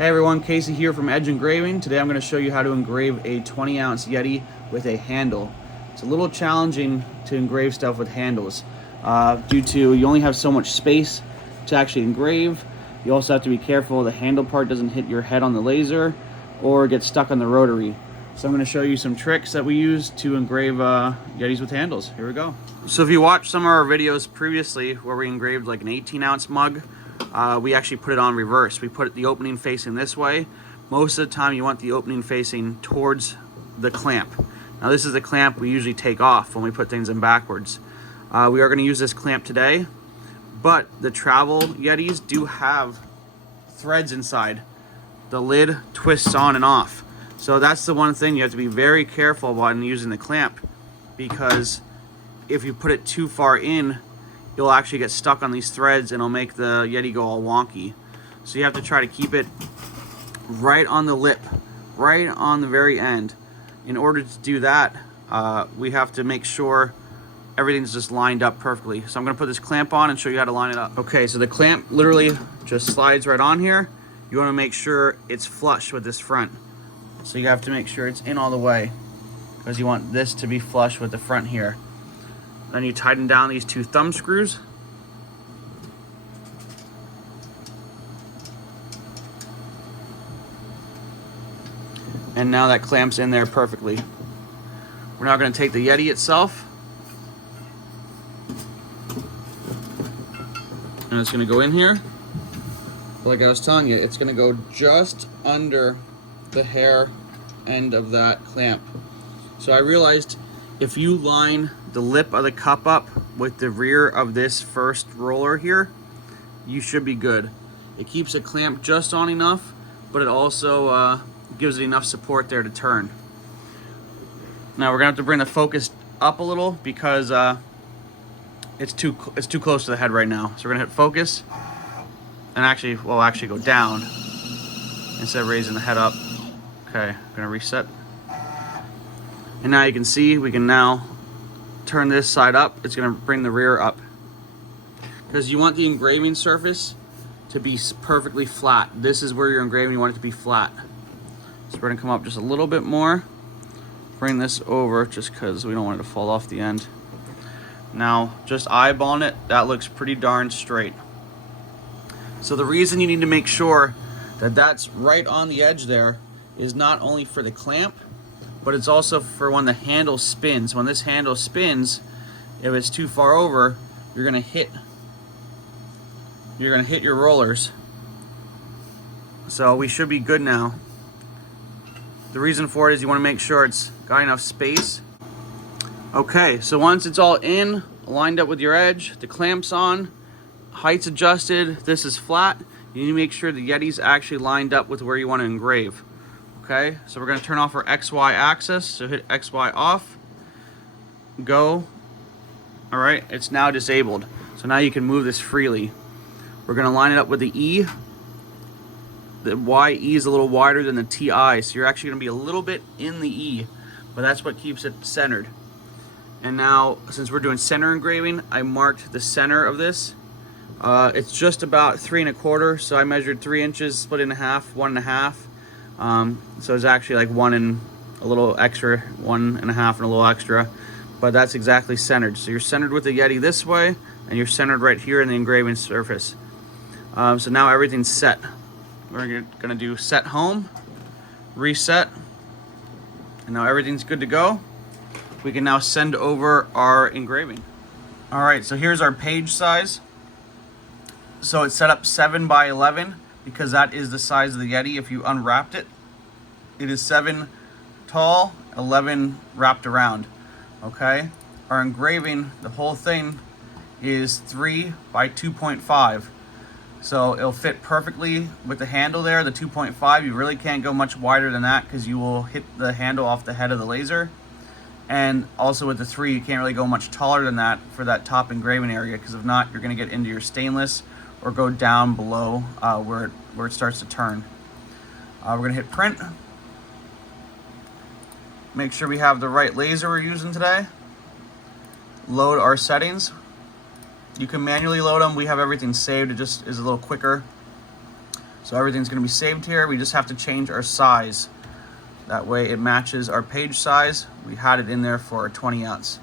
Hey everyone, Casey here from Edge Engraving. Today I'm going to show you how to engrave a 20-ounce YETI with a handle. It's a little challenging to engrave stuff with handles due to you only have so much space to actually engrave. You also have to be careful the handle part doesn't hit your head on the laser or get stuck on the rotary. So I'm going to show you some tricks that we use to engrave YETIs with handles. Here we go. So if you watched some of our videos previously where we engraved like an 18-ounce mug, we actually put it on reverse. We put the opening facing this way. Most of the time you want the opening facing towards the clamp. Now this is the clamp we usually take off when we put things in backwards. We are going to use this clamp today, but the travel YETIs do have threads inside. The lid twists on and off. So that's the one thing you have to be very careful about in using the clamp, because if you put it too far in, you'll actually get stuck on these threads and it'll make the YETI go all wonky. So you have to try to keep it right on the lip, right on the very end. In order to do that, we have to make sure everything's just lined up perfectly. So I'm going to put this clamp on and show you how to line it up. Okay, so the clamp literally just slides right on here. You want to make sure it's flush with this front. So you have to make sure it's in all the way, because you want this to be flush with the front here. Then you tighten down these two thumb screws. And now that clamps in there perfectly. We're now going to take the YETI itself, and it's going to go in here. Like I was telling you, it's going to go just under the hair end of that clamp. So I realized if you line the lip of the cup up with the rear of this first roller here, you should be good. It keeps the clamp just on enough, but it also gives it enough support there to turn. Now we're gonna have to bring the focus up a little because it's too close to the head right now. So we're gonna hit focus, and actually go down instead of raising the head up. Okay, I'm gonna reset. And now you can see we can now turn this side up. It's gonna bring the rear up, because you want the engraving surface to be perfectly flat. This is where you're engraving, you want it to be flat. So we're gonna come up just a little bit more, bring this over just because we don't want it to fall off the end. Now, just eyeballing it, that looks pretty darn straight. So the reason you need to make sure that that's right on the edge there is not only for the clamp, but it's also for when the handle spins. When this handle spins, if it's too far over, you're gonna hit your rollers. So we should be good now. The reason for it is you want to make sure it's got enough space. Okay, so once it's all in, lined up with your edge, the clamp's on, height's adjusted, this is flat, you need to make sure the YETI's actually lined up with where you want to engrave. Okay, so we're going to turn off our XY axis, so hit XY off, go. All right, it's now disabled, so now you can move this freely. We're going to line it up with the E. The YE is a little wider than the TI, so you're actually going to be a little bit in the E, but that's what keeps it centered. And now, since we're doing center engraving, I marked the center of this. It's just about 3 1/4, so I measured 3 inches, split it in half, 1 1/2. So it's actually like 1 and a little extra, 1 1/2 and a little extra, but that's exactly centered. So you're centered with the YETI this way, and you're centered right here in the engraving surface. So now everything's set. We're gonna do set home, reset, and now everything's good to go. We can now send over our engraving. All right, so here's our page size. So it's set up 7 by 11 because that is the size of the YETI. If you unwrapped it, it is 7 tall, 11 wrapped around. Okay, our engraving, the whole thing is 3 by 2.5. So it'll fit perfectly with the handle there, the 2.5. You really can't go much wider than that because you will hit the handle off the head of the laser. And also with the 3, you can't really go much taller than that for that top engraving area, because if not, you're going to get into your stainless or go down below where it starts to turn. We're going to hit print. Make sure we have the right laser we're using today. Load our settings. You can manually load them. We have everything saved. It just is a little quicker. So So everything's going to be saved here. We just have to change our size. That way it matches our page size. We had it in there for a 20 ounce,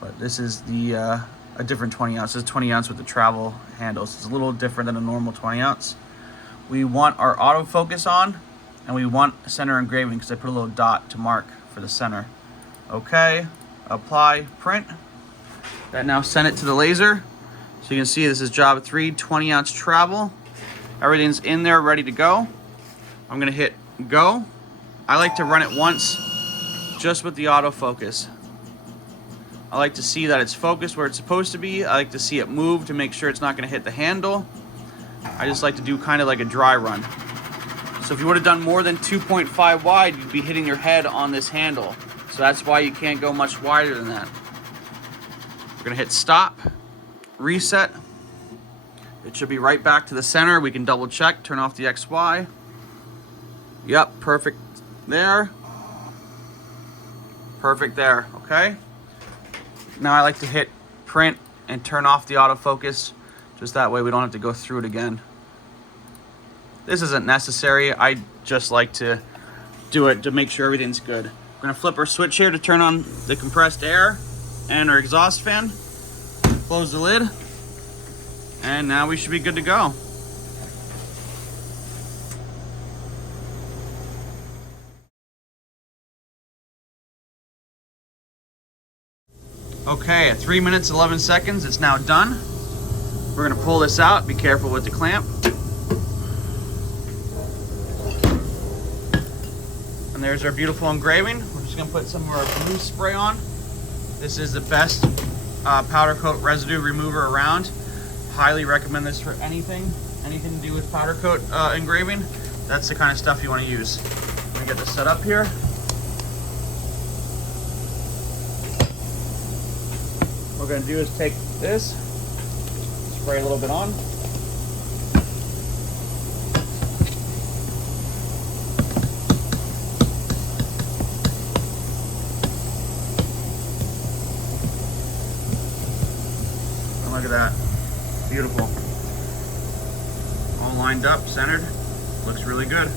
but this is the a different 20 ounce. This is 20 ounce with the travel handles. It's a little different than a normal 20 ounce. We want our autofocus on, and we want center engraving because I put a little dot to mark for the center. Okay, apply, print. That now send it to the laser. So you can see this is job 3, 20 ounce travel. Everything's in there ready to go. I'm gonna hit go. I like to run it once just with the autofocus. I like to see that it's focused where it's supposed to be. I like to see it move to make sure it's not gonna hit the handle. I just like to do kind of like a dry run. So if you would have done more than 2.5 wide, you'd be hitting your head on this handle. So that's why you can't go much wider than that. We're gonna hit stop, reset. It should be right back to the center. We can double check, turn off the XY. Yep, perfect there. Perfect there, okay? Now I like to hit print and turn off the autofocus. Just that way we don't have to go through it again. This isn't necessary. I just like to do it to make sure everything's good. We're gonna flip our switch here to turn on the compressed air and our exhaust fan. Close the lid. And now we should be good to go. Okay, at 3 minutes 11 seconds, it's now done. We're gonna pull this out. Be careful with the clamp. And there's our beautiful engraving. We're just gonna put some of our blue spray on. This is the best powder coat residue remover around. Highly recommend this for anything to do with powder coat engraving. That's the kind of stuff you want to use. I'm gonna get this set up here. What we're gonna do is take this, spray a little bit on. And look at that. Beautiful. All lined up, centered. Looks really good.